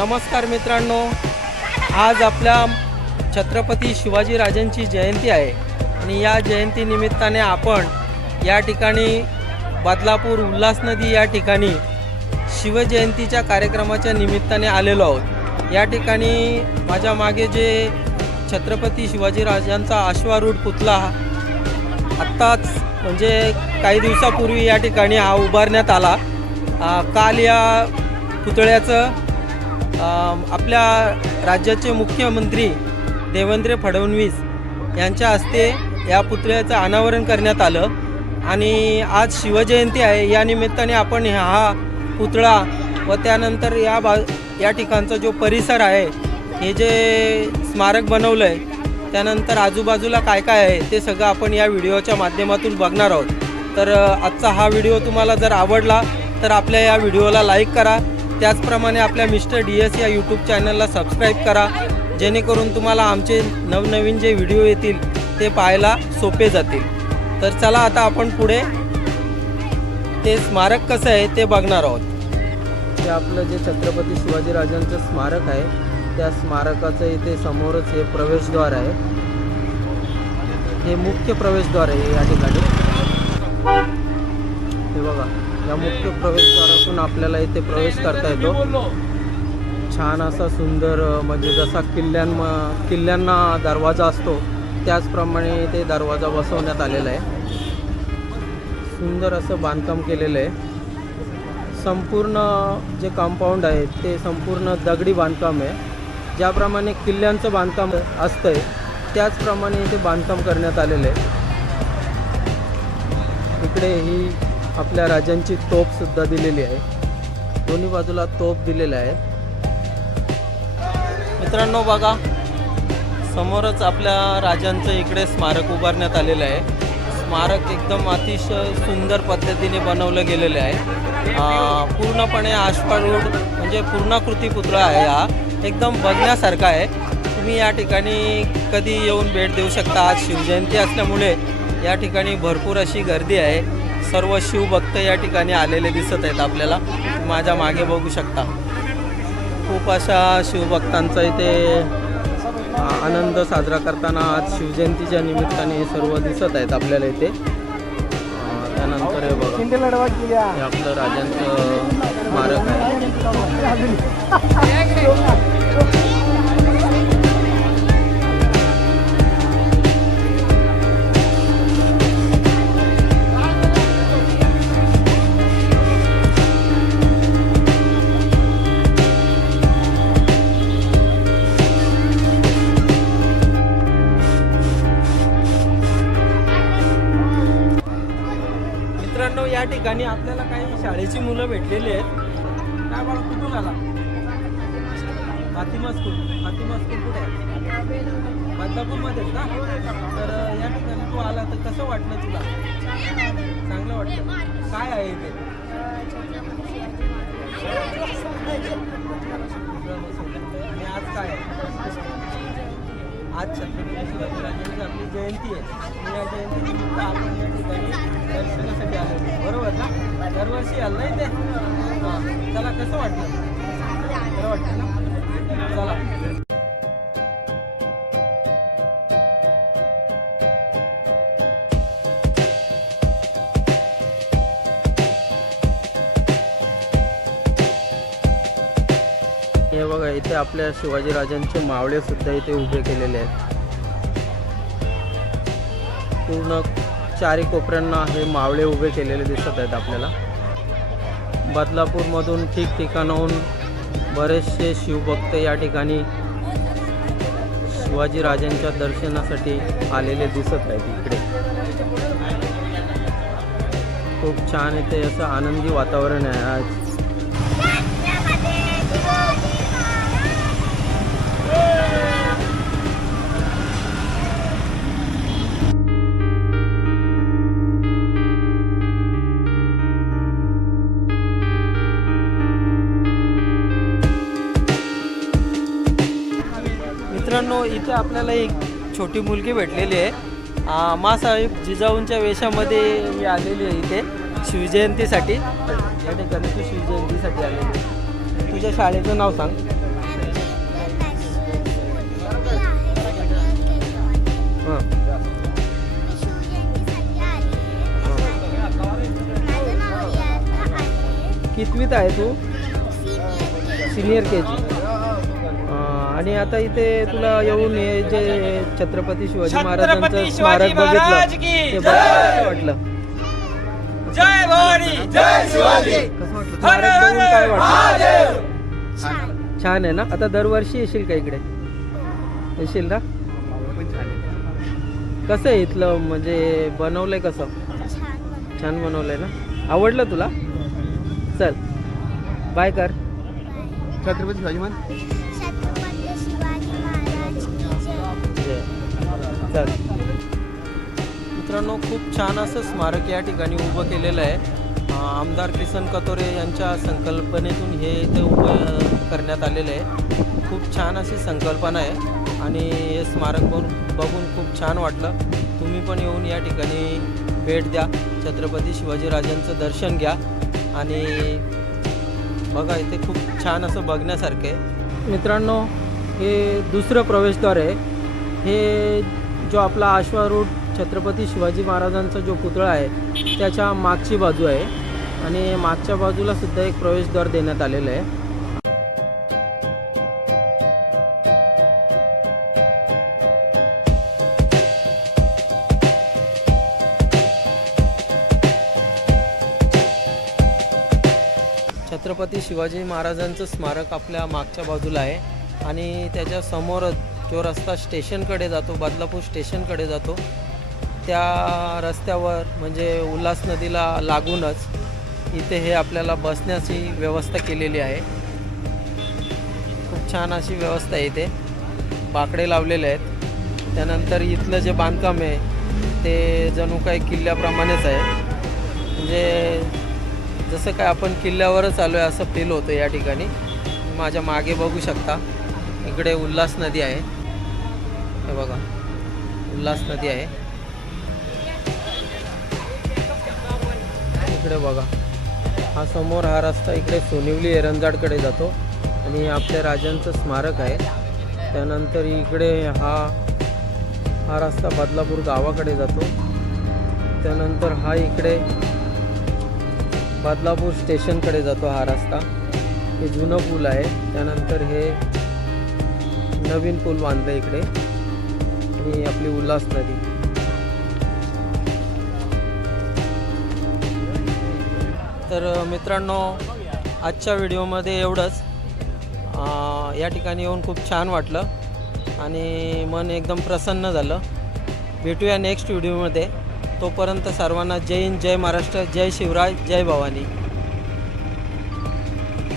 नमस्कार मित्रांनो, आज आपल्या छत्रपती शिवाजीराजांची जयंती आहे आणि या जयंती निमित्ताने आपण या ठिकाणी बदलापूर उल्हास नदी या ठिकाणी शिवजयंतीच्या कार्यक्रमाच्या निमित्ताने आलेलो आहोत। या ठिकाणी माझ्या मागे जे छत्रपती शिवाजीराजांचा अश्वारूढ पुतळा आत्ताच म्हणजे काही दिवसापूर्वी या ठिकाणी हा उभारण्यात आला। काल या पुतळ्याचं आपल्या राज्याचे मुख्यमंत्री देवेंद्र फडणवीस यांच्या हस्ते या पुतळ्याचं अनावरण करण्यात आलं आणि आज शिवजयंती आहे। या निमित्ताने आपण हा पुतळा व त्यानंतर या ठिकाणचा जो परिसर आहे, हे जे स्मारक बनवलं आहे, त्यानंतर आजूबाजूला काय काय आहे ते सगळं आपण या व्हिडिओच्या माध्यमातून बघणार आहोत। तर आजचा हा व्हिडिओ तुम्हाला जर आवडला तर आपल्या या व्हिडिओला लाईक करा, त्याचप्रमाणे आपल्या मिस्टर DS या यूट्यूब चॅनलला सबस्क्राईब करा, जेणेकरून तुम्हाला आमचे नवनवीन जे व्हिडिओ येतील ते पाहायला सोपे जातील। तर चला आता आपण पुढे ते स्मारक कसं आहे ते बघणार आहोत। हे आपलं जे छत्रपती शिवाजीराजांचं स्मारक आहे, त्या स्मारकाचं इथे समोरच हे प्रवेशद्वार आहे। हे मुख्य प्रवेशद्वार आहे या ठिकाणी। हे बघा, या मुख्य प्रवेशद्वारातून आपल्याला इथे प्रवेश करता येतो। छान असा सुंदर म्हणजे जसा किल्ल्यांना दरवाजा असतो त्याचप्रमाणे इथे दरवाजा बसवण्यात आलेला आहे। सुंदर असं बांधकाम केलेलं आहे। संपूर्ण जे कंपाऊंड आहे ते संपूर्ण दगडी बांधकाम आहे। ज्याप्रमाणे किल्ल्यांचं बांधकाम असतंय त्याचप्रमाणे इथे बांधकाम करण्यात आलेलं आहे। इकडे ही आपल्या राजांची तोफसुद्धा दिलेली आहे, दोन्ही बाजूला तोफ दिलेल्या आहेत। मित्रांनो बघा, समोरच आपल्या राजांचं इकडे स्मारक उभारण्यात आलेलं आहे। स्मारक एकदम अतिशय सुंदर पद्धतीने बनवलं गेलेलं आहे। पूर्णपणे अश्वारूढ म्हणजे पूर्णाकृती पुतळा आहे। हा एकदम बघण्यासारखा आहे। तुम्ही या ठिकाणी कधी येऊन भेट देऊ शकता। आज शिवजयंती असल्यामुळे या ठिकाणी भरपूर अशी गर्दी आहे। सर्व शिवभक्त या ठिकाणी आलेले दिसत आहेत आपल्याला, माझ्या मागे बघू शकता। खूप अशा शिवभक्तांचा इथे आनंद साजरा करताना आज शिवजयंतीच्या निमित्ताने सर्व दिसत आहेत आपल्याला इथे। त्यानंतर हे बघा, हे आपलं राजांचं स्मारक आहे। मित्रांनो, या ठिकाणी आपल्याला काही शाळेची मुलं भेटलेली आहेत। काय बाळा, कुठून आला? फातिमा स्कूल कुठे आहे? बदलापूरमध्ये का? तर या ठिकाणी तू आला तर कसं वाटलं तुला? चांगलं वाटलं? काय आहे इथे? आणि आज काय आहे? आज छत्रपती शिवाजीराजांची आपली जयंती आहे आणि या जयंतीनिमित्त आपण या ठिकाणी दर्शनासाठी आलो, बरोबर ना? दरवर्षी आलं नाही ते? हां, चला कसं वाटलं? बरं वाटतं ना? चला। हे बघा, इथे आपल्या शिवाजीराजांचे मावळे सुद्धा इथे उभे केलेले आहेत। पूर्ण चारी कोपऱ्यांना हे मावळे उभे केलेले दिसत आहेत आपल्याला। बदलापूरमधून ठिकठिकाणाहून बरेचसे शिवभक्त या ठिकाणी शिवाजीराजांच्या दर्शनासाठी आलेले दिसत आहेत इकडे। खूप छान इथे असं आनंदी वातावरण आहे आज। मित्रांनो, इथे आपल्याला एक छोटी मुलगी भेटलेली आहे। मासाहेब जिजाऊंच्या वेशामध्ये ही आलेली आहे इथे शिवजयंतीसाठी। या ठिकाणी तू शिवजयंतीसाठी आलेली। तुझ्या शाळेचं नाव सांग। हां मी शिवजयंतीसाठी आली माझं नाव रियाता आहे. कितवीत आहे तू? सिनियर सिनियर के जी. आणि आता इथे तुला येऊन हे जे छत्रपती शिवाजी महाराजांचं स्मारक बघितलं ते कसं वाटलं? जय भवानी जय शिवाजी. कसं वाटलं? स्मारक बघून काय वाटलं? छान छान आहे ना. आता दरवर्षी येशील का इकडे? येशील ना. कसं आहे इथलं, म्हणजे बनवलंय कसं? छान छान बनवलंय ना. आवडलं तुला? चल बाय कर. छत्रपती शिवाजी महाराज छत्रपती शिवाजी महाराज की जय. चल. मित्रांनो, खूप छान असं स्मारक या ठिकाणी उभं केलेलं आहे. आमदार किसन कतोरे यांच्या संकल्पनेतून हे इथे उभं करण्यात आलेलं आहे. खूप छान अशी संकल्पना आहे आणि हे स्मारक बघून खूप छान वाटलं. तुम्ही पण येऊन या ठिकाणी भेट द्या, छत्रपती शिवाजीराजांचं दर्शन घ्या आणि बघा, इथे खूप छान असं बघण्यासारखं आहे. मित्रांनो, हे दुसरं प्रवेशद्वार आहे. हे जो आपला आश्वा रोड छत्रपती शिवाजी महाराजांचा जो पुतळा आहे त्याच्या मागची बाजू आहे आणि मागच्या बाजूला सुद्धा एक प्रवेशद्वार देण्यात आलेलं आहे. छत्रपती शिवाजी महाराजांचं स्मारक आपल्या मागच्या बाजूला आहे आणि त्याच्या समोरच जो रस्ता स्टेशनकडे जातो, बदलापूर स्टेशनकडे जातो, त्या रस्त्यावर म्हणजे उल्हास नदीला लागूनच इथे हे आपल्याला बसण्याची व्यवस्था केलेली आहे. खूप छान अशी व्यवस्था आहे. इथे बाकडे लावलेले आहेत. त्यानंतर इथलं जे बांधकाम आहे ते जणू काही किल्ल्याप्रमाणेच आहे. म्हणजे जसं काय आपण किल्ल्यावरच आलो आहे असं फील होतं या ठिकाणी. माझ्या मागे बघू शकता, इकडे उल्हास नदी आहे. हे बघा, उल्हास नदी आहे. इकडे बघा, हा समोर हा रस्ता इकडे सोनिवली एरंजाडकडे जातो आणि आपल्या राजांचं स्मारक आहे. त्यानंतर इकडे हा रस्ता बदलापूर गावाकडे जातो. त्यानंतर हा इकडे बदलापूर स्टेशनकडे जातो हा रस्ता. हे जुनं पूल आहे. त्यानंतर हे नवीन पूल बांधलं इकडे आणि आपली उल्हास नदी. तर मित्रांनो, आजच्या व्हिडिओमध्ये एवढंच. या ठिकाणी येऊन खूप छान वाटलं आणि मन एकदम प्रसन्न झालं. भेटूया नेक्स्ट व्हिडिओमध्ये. तोपर्यंत सर्वांना जय हिंद, जय महाराष्ट्र, जय शिवराय, जय भवानी.